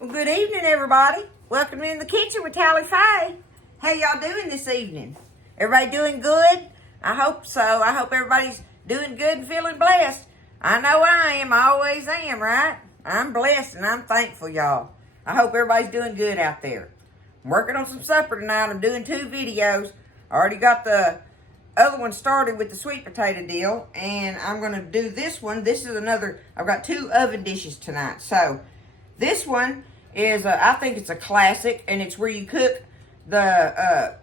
Well, good evening, everybody. Welcome in the kitchen with Tally Faye. How y'all doing this evening? Everybody doing good? I hope so. I hope everybody's doing good and feeling blessed. I know I am. I always am, right? I'm blessed and I'm thankful, y'all. I hope everybody's doing good out there. I'm working on some supper tonight. I'm doing 2 videos. I already got the other one started with the sweet potato deal, and I'm going to do this one. This is another, I've got 2 oven dishes tonight. So this one is, I think it's a classic, and it's where you cook the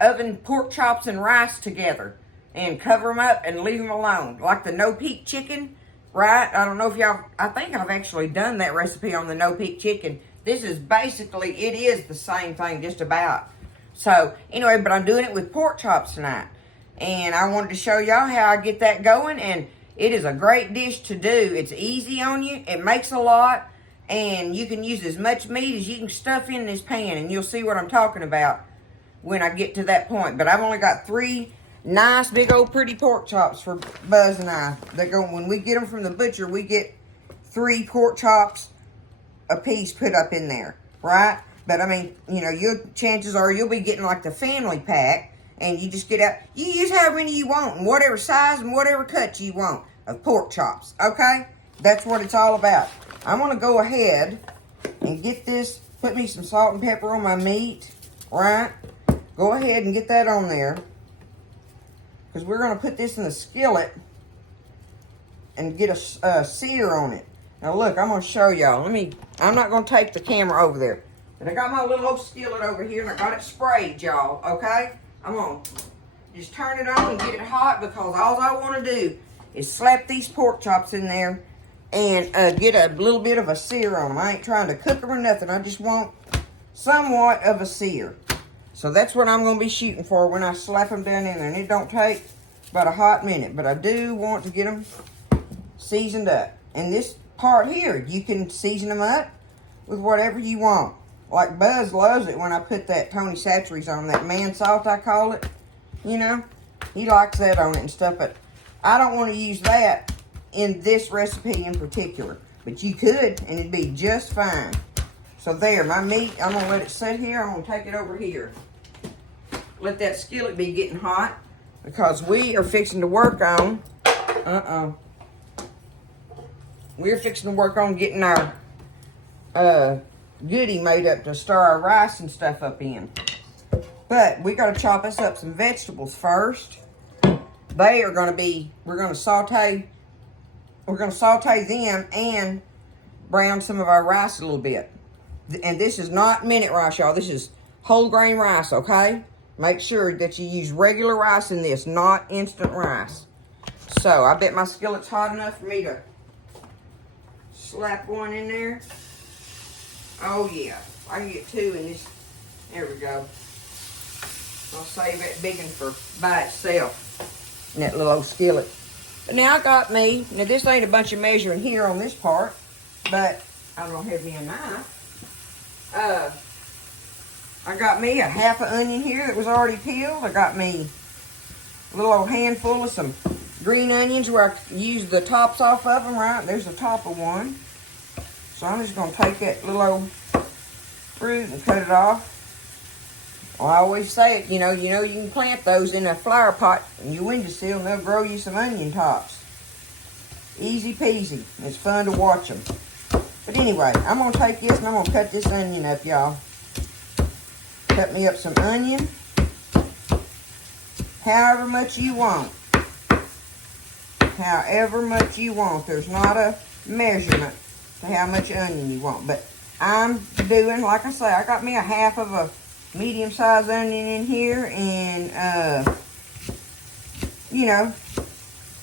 oven pork chops and rice together and cover them up and leave them alone. Like the no-peak chicken, right? I don't know if y'all, I think I've actually done that recipe on the no-peak chicken. This is basically, it is the same thing just about. So anyway, but I'm doing it with pork chops tonight. And I wanted to show y'all how I get that going, and it is a great dish to do. It's easy on you, it makes a lot, and you can use as much meat as you can stuff in this pan, and you'll see what I'm talking about when I get to that point. But I've only got 3 nice big old pretty pork chops for Buzz and I. They go, when we get them from the butcher, we get 3 pork chops a piece put up in there, right? But I mean, you know, chances are you'll be getting like the family pack, and you just get out, you use however many you want, and whatever size and whatever cut you want of pork chops, okay? That's what it's all about. I'm gonna go ahead and get this, put me some salt and pepper on my meat, right? Go ahead and get that on there, because we're gonna put this in the skillet and get a sear on it. Now look, I'm gonna show y'all. I'm not gonna take the camera over there, but I got my little old skillet over here, and I got it sprayed, y'all, okay? I'm gonna just turn it on and get it hot, because all I want to do is slap these pork chops in there and get a little bit of a sear on them. I ain't trying to cook them or nothing. I just want somewhat of a sear. So that's what I'm going to be shooting for when I slap them down in there. And it don't take but a hot minute, but I do want to get them seasoned up. And this part here, you can season them up with whatever you want. Like Buzz loves it when I put that Tony Chachere's on, that man salt I call it. You know, he likes that on it and stuff, but I don't want to use that in this recipe in particular. But you could, and it'd be just fine. So there, my meat, I'm going to let it sit here. I'm going to take it over here. Let that skillet be getting hot, because we are fixing to work on, we're fixing to work on getting our goodie made up to stir our rice and stuff up in. But we got to chop us up some vegetables first. They are going to be, we're going to saute them and brown some of our rice a little bit. And this is not minute rice, y'all. This is whole grain rice, okay? Make sure that you use regular rice in this, not instant rice. So I bet my skillet's hot enough for me to slap one in there. Oh yeah, I can get 2 in this. There we go. I'll save that big one for by itself in that little old skillet. But now I got me, now this ain't a bunch of measuring here on this part, but I don't have me a knife. I got me a half an onion here that was already peeled. I got me a little old handful of some green onions where I used the tops off of them, right? There's the top of one. So I'm just going to take that little old fruit and cut it off. Well, I always say it, you know, you can plant those in a flower pot in your windowsill, and they'll grow you some onion tops. Easy peasy. It's fun to watch them. But anyway, I'm going to take this and I'm going to cut this onion up, y'all. Cut me up some onion. However much you want. However much you want. There's not a measurement to how much onion you want. But I'm doing, like I say, I got me a half of a medium-sized onion in here, and you know,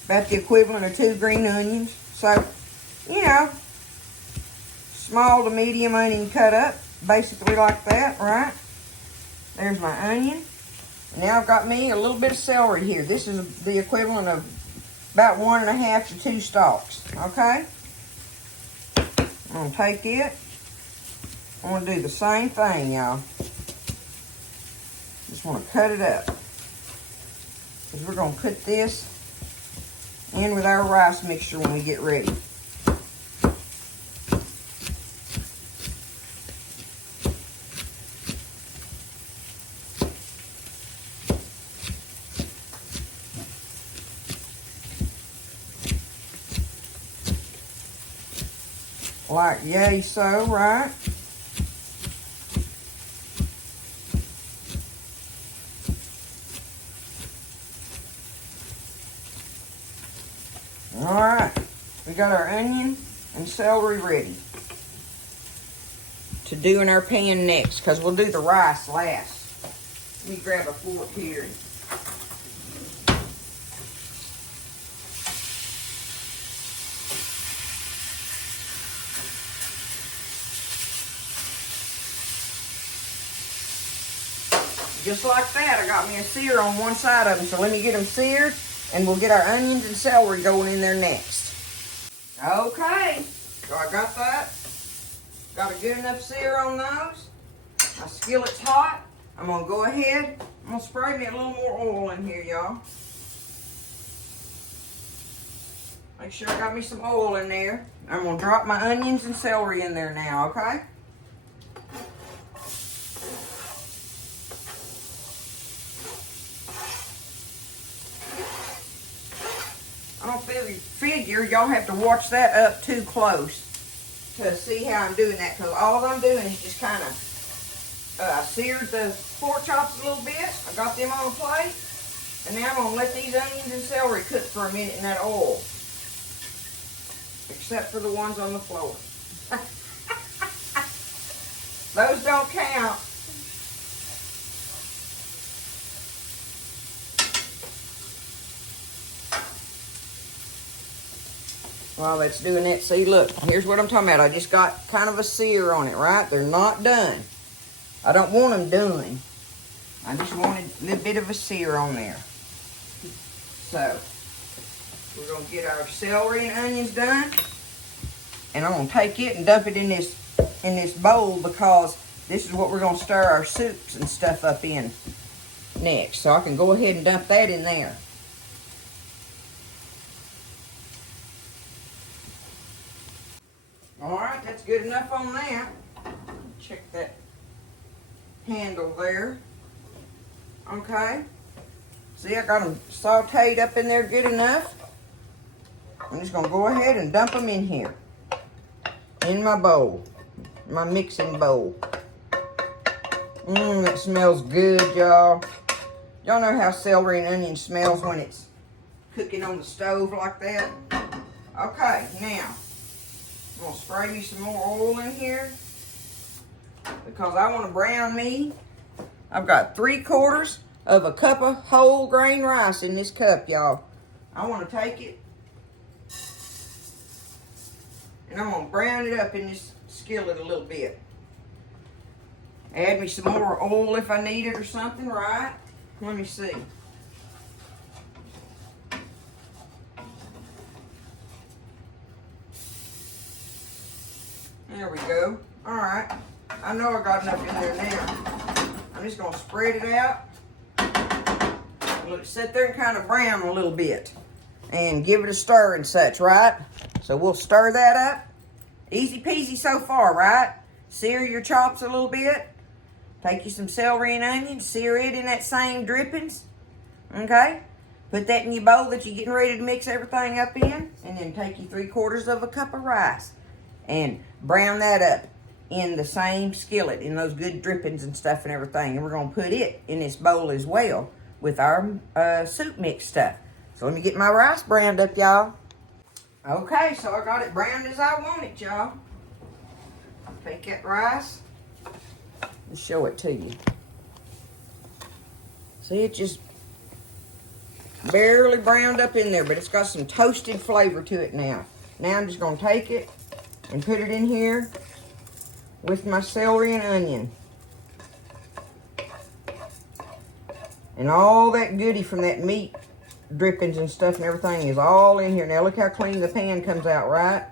about the equivalent of 2 green onions. So, you know, small to medium onion cut up, basically like that, right? There's my onion. Now I've got me a little bit of celery here. This is the equivalent of about 1.5 to 2 stalks, okay? I'm going to take it. I'm going to do the same thing, y'all. Just want to cut it up. Because we're going to put this in with our rice mixture when we get ready. like yay so, right? All right, we got our onion and celery ready to do in our pan next, because we'll do the rice last. Let me grab a fork here. Just like that, I got me a sear on one side of them. So let me get them seared, and we'll get our onions and celery going in there next. Okay, so I got that. Got a good enough sear on those. My skillet's hot. I'm gonna go ahead. I'm gonna spray me a little more oil in here, y'all. Make sure I got me some oil in there. I'm gonna drop my onions and celery in there now, okay? I don't figure y'all have to watch that up too close to see how I'm doing that, because all I'm doing is just kind of seared the pork chops a little bit. I got them on a plate, and now I'm going to let these onions and celery cook for a minute in that oil, except for the ones on the floor. Those don't count. While that's doing that, see, look, here's what I'm talking about. I just got kind of a sear on it, right? They're not done. I don't want them done. I just wanted a little bit of a sear on there. So, we're going to get our celery and onions done. And I'm going to take it and dump it in this bowl, because this is what we're going to stir our soups and stuff up in next. So I can go ahead and dump that in there. Alright, that's good enough on that. Check that handle there. Okay. See, I got them sauteed up in there good enough. I'm just going to go ahead and dump them in here. In my bowl. My mixing bowl. That smells good, y'all. Y'all know how celery and onion smells when it's cooking on the stove like that? Okay, now. I'm going to spray me some more oil in here, because I want to brown me. I've got 3/4 of a cup of whole grain rice in this cup, y'all. I want to take it, and I'm going to brown it up in this skillet a little bit. Add me some more oil if I need it or something, right? Let me see. There we go. All right. I know I got enough in there now. I'm just going to spread it out. Let it sit there and kind of brown a little bit. And give it a stir and such, right? So we'll stir that up. Easy peasy so far, right? Sear your chops a little bit. Take you some celery and onion. Sear it in that same drippings. Okay? Put that in your bowl that you're getting ready to mix everything up in. And then take you 3/4 of a cup of rice. And brown that up in the same skillet, in those good drippings and stuff and everything. And we're going to put it in this bowl as well with our soup mix stuff. So let me get my rice browned up, y'all. Okay, so I got it browned as I want it, y'all. Take that rice and show it to you. See, it just barely browned up in there, but it's got some toasted flavor to it now. Now I'm just going to take it and put it in here with my celery and onion. And all that goodie from that meat drippings and stuff and everything is all in here. Now look how clean the pan comes out, right?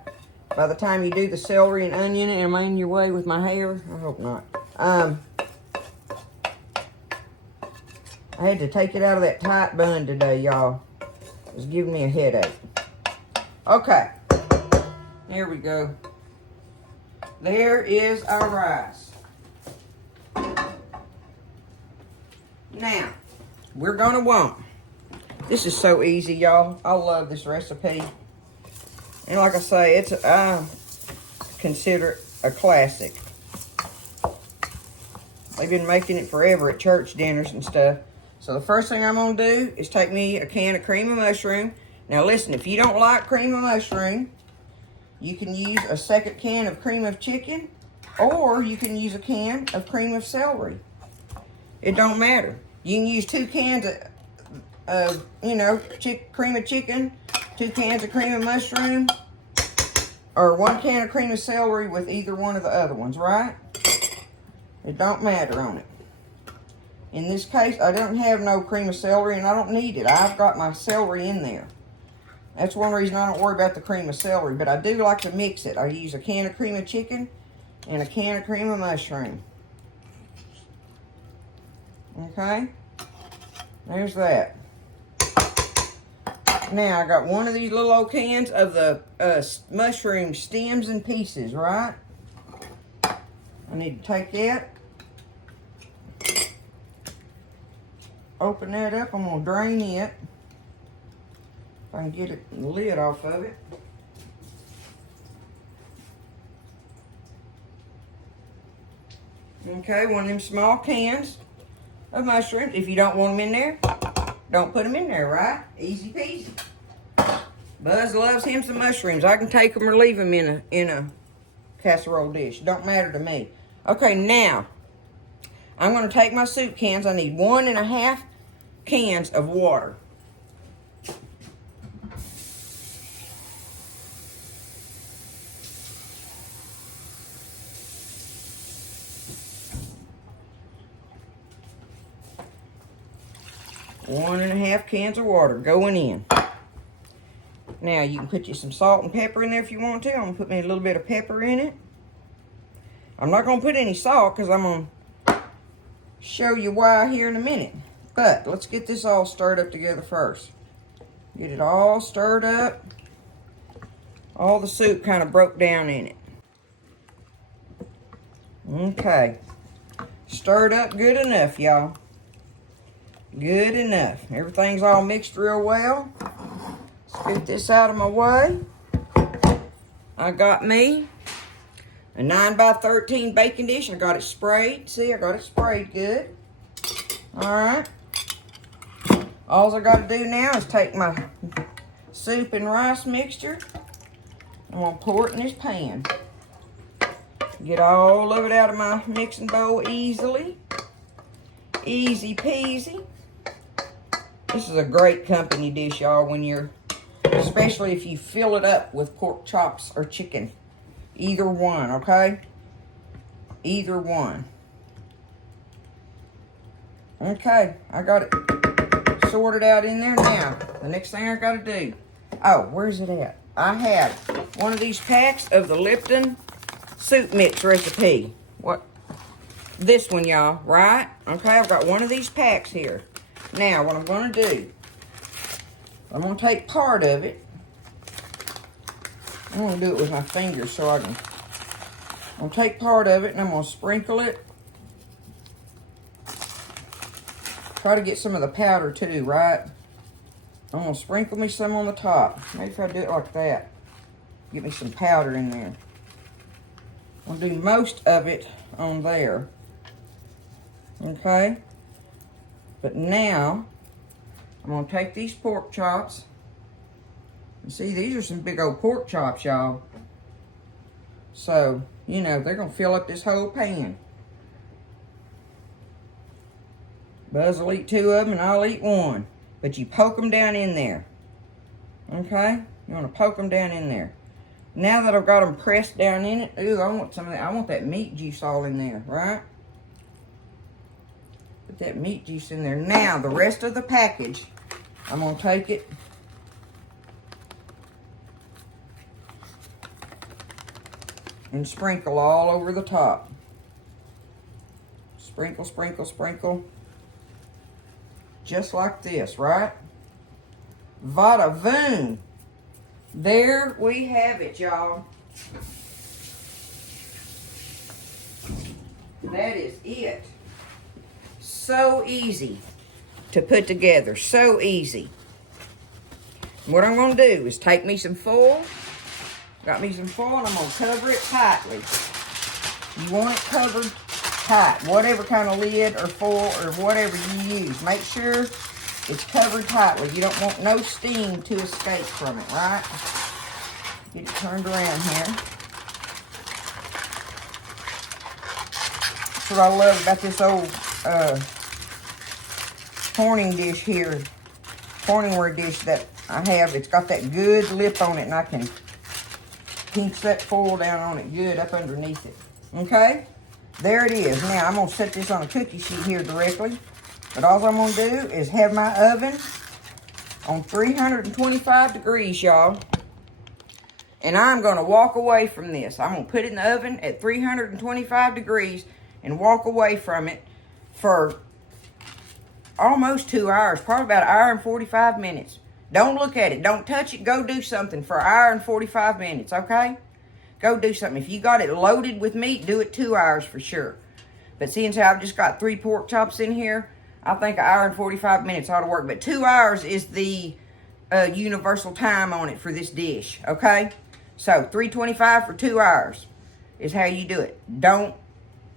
By the time you do the celery and onion, am I in your way with my hair? I hope not. I had to take it out of that tight bun today, y'all. It was giving me a headache. Okay. Here we go. There is our rice. Now, we're going to want, this is so easy, y'all. I love this recipe. And like I say, it's consider it a classic. They've been making it forever at church dinners and stuff. So the first thing I'm going to do is take me a can of cream of mushroom. Now listen, if you don't like cream of mushroom, you can use a second can of cream of chicken, or you can use a can of cream of celery. It don't matter. You can use 2 cans of cream of chicken, 2 cans of cream of mushroom, or 1 can of cream of celery with either one of the other ones, right? It don't matter on it. In this case, I don't have no cream of celery, and I don't need it. I've got my celery in there. That's one reason I don't worry about the cream of celery, but I do like to mix it. I use a can of cream of chicken and a can of cream of mushroom. Okay? There's that. Now, I got one of these little old cans of the mushroom stems and pieces, right? I need to take that. Open that up. I'm going to drain it. If I can get the lid off of it. Okay, one of them small cans of mushrooms. If you don't want them in there, don't put them in there, right? Easy peasy. Buzz loves him some mushrooms. I can take them or leave them in a casserole dish. Don't matter to me. Okay, now, I'm going to take my soup cans. I need 1.5 cans of water. One and a half cans of water going in. Now, you can put you some salt and pepper in there if you want to. I'm going to put me a little bit of pepper in it. I'm not going to put any salt because I'm going to show you why here in a minute. But let's get this all stirred up together first. Get it all stirred up. All the soup kind of broke down in it. Okay. Stirred up good enough, y'all. Good enough. Everything's all mixed real well. Scoot this out of my way. I got me a 9x13 baking dish. I got it sprayed. See, I got it sprayed good. Alright. All I got to do now is take my soup and rice mixture. I'm going to pour it in this pan. Get all of it out of my mixing bowl easily. Easy peasy. This is a great company dish, y'all, when you're, especially if you fill it up with pork chops or chicken. Either one, okay? Either one. Okay, I got it sorted out in there now. The next thing I got to do, oh, where's it at? I have one of these packs of the Lipton soup mix recipe. What? This one, y'all, right? Okay, I've got one of these packs here. Now, what I'm going to do, I'm going to take part of it. I'm going to do it with my fingers so I can. I'm going to take part of it and I'm going to sprinkle it. Try to get some of the powder too, right? I'm going to sprinkle me some on the top. Maybe if I do it like that. Get me some powder in there. I'll do most of it on there. Okay? But now, I'm going to take these pork chops. And see, these are some big old pork chops, y'all. So, you know, they're going to fill up this whole pan. Buzz will eat 2 of them and I'll eat 1. But you poke them down in there. Okay? You want to poke them down in there. Now that I've got them pressed down in it, ooh, I want some of that. I want that meat juice all in there, right? Put that meat juice in there. Now, the rest of the package, I'm going to take it. And sprinkle all over the top. Sprinkle, sprinkle, sprinkle. Just like this, right? Vada voom. There we have it, y'all. That is it. So easy to put together. So easy. What I'm going to do is take me some foil, Got me some foil, and I'm going to cover it tightly. You want it covered tight. Whatever kind of lid or foil or whatever you use. Make sure it's covered tightly. You don't want no steam to escape from it, right? Get it turned around here. That's what I love about this old Sautéing dish here. Sautéing dish that I have. It's got that good lip on it, and I can pinch that foil down on it good up underneath it. Okay? There it is. Now, I'm going to set this on a cookie sheet here directly. But all I'm going to do is have my oven on 325 degrees, y'all. And I'm going to walk away from this. I'm going to put it in the oven at 325 degrees and walk away from it for almost 2 hours. Probably about 1 hour and 45 minutes. Don't look at it. Don't touch it. Go do something for 1 hour and 45 minutes, okay? Go do something. If you got it loaded with meat, do it 2 hours for sure. But seeing how I've just got 3 pork chops in here, I think 1 hour and 45 minutes ought to work. But 2 hours is the universal time on it for this dish, okay? So 325 for 2 hours is how you do it. Don't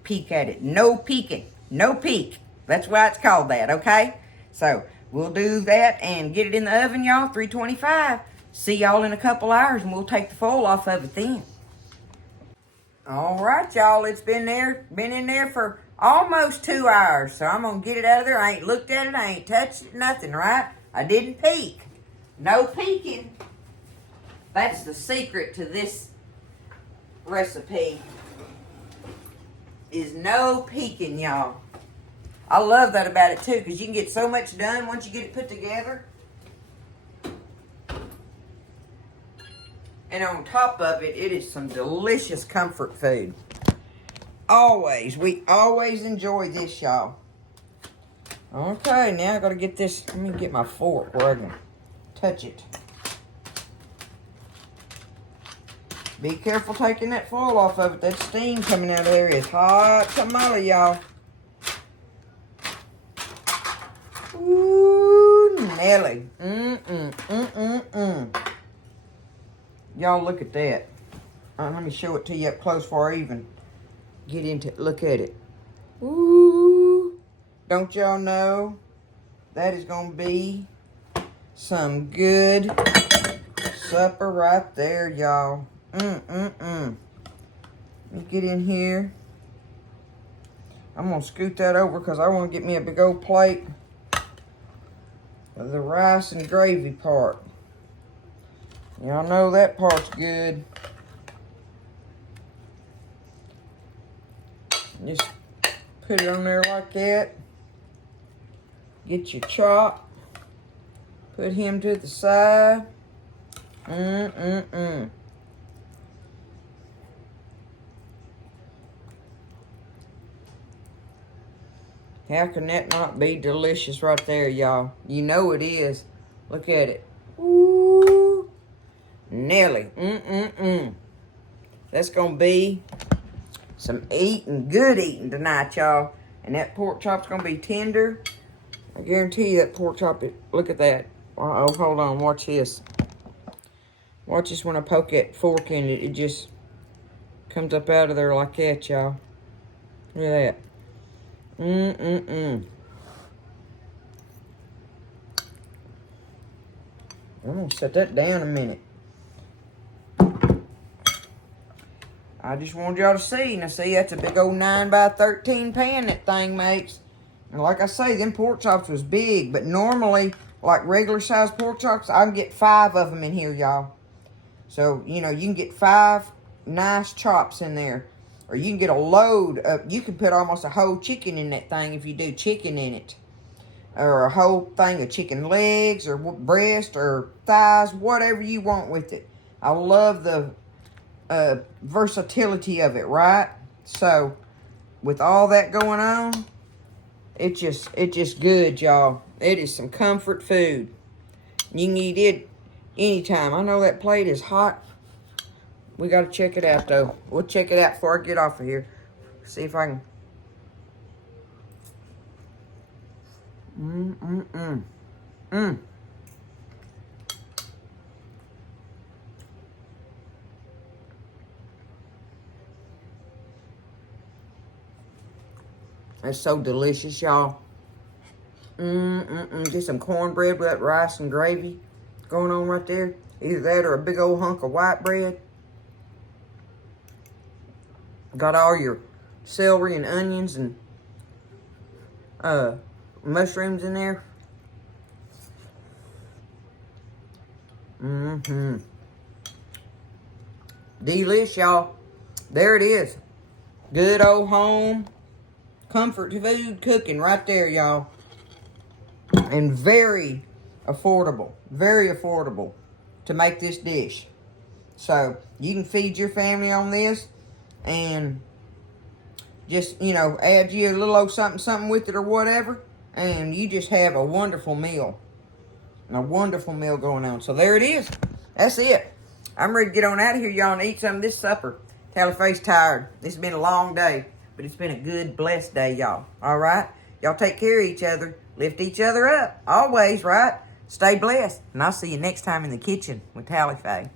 peek at it. No peeking. No peek. That's why it's called that, okay? So we'll do that and get it in the oven, y'all, 325. See y'all in a couple hours, and we'll take the foil off of it then. All right, y'all, it's been in there for almost 2 hours. So I'm going to get it out of there. I ain't looked at it. I ain't touched it, nothing, right? I didn't peek. No peeking. That's the secret to this recipe, is no peeking, y'all. I love that about it, too, because you can get so much done once you get it put together. And on top of it, it is some delicious comfort food. We always enjoy this, y'all. Okay, now I got to get this. Let me get my fork where I can touch it. Be careful taking that foil off of it. That steam coming out of there is hot tamale, y'all. Ooh, Nelly. Y'all look at that. Let me show it to you up close before I even get into it. Look at it. Ooh. Don't y'all know that is going to be some good supper right there, y'all. Let me get in here. I'm going to scoot that over because I want to get me a big old plate of the rice and gravy part. Y'all know that part's good. Just put it on there like that. Get your chop. Put him to the side. How can that not be delicious right there, y'all? You know it is. Look at it. Ooh. Nelly. That's going to be some good eating tonight, y'all. And that pork chop's going to be tender. I guarantee you that pork chop, look at that. Uh-oh, hold on, watch this. Watch this when I poke that fork in it. It just comes up out of there like that, y'all. Look at that. I'm going to set that down a minute. I just wanted y'all to see. Now, see, that's a big old 9 by 13 pan that thing makes. And like I say, them pork chops was big. But normally, like regular sized pork chops, I can get 5 of them in here, y'all. So, you know, you can get 5 nice chops in there. Or you can get a load of, you can put almost a whole chicken in that thing if you do chicken in it. Or a whole thing of chicken legs or breast or thighs, whatever you want with it. I love the versatility of it, right? So, with all that going on, it's just good, y'all. It is some comfort food. You can eat it anytime. I know that plate is hot. We got to check it out, though. We'll check it out before I get off of here. See if I can... It's so delicious, y'all. Get some cornbread with that rice and gravy going on right there. Either that or a big old hunk of white bread. Got all your celery and onions and mushrooms in there. Delish, y'all. There it is. Good old home comfort food cooking right there, y'all. And very affordable. Very affordable to make this dish. So, you can feed your family on this and just, you know, add you a little old something with it or whatever. And you just have a wonderful meal. A wonderful meal going on. So, there it is. That's it. I'm ready to get on out of here, y'all, and eat some of this supper. Tallyface tired. This has been a long day, but it's been a good, blessed day, y'all. All right? Y'all take care of each other. Lift each other up. Always, right? Stay blessed. And I'll see you next time in the kitchen with Tallyface.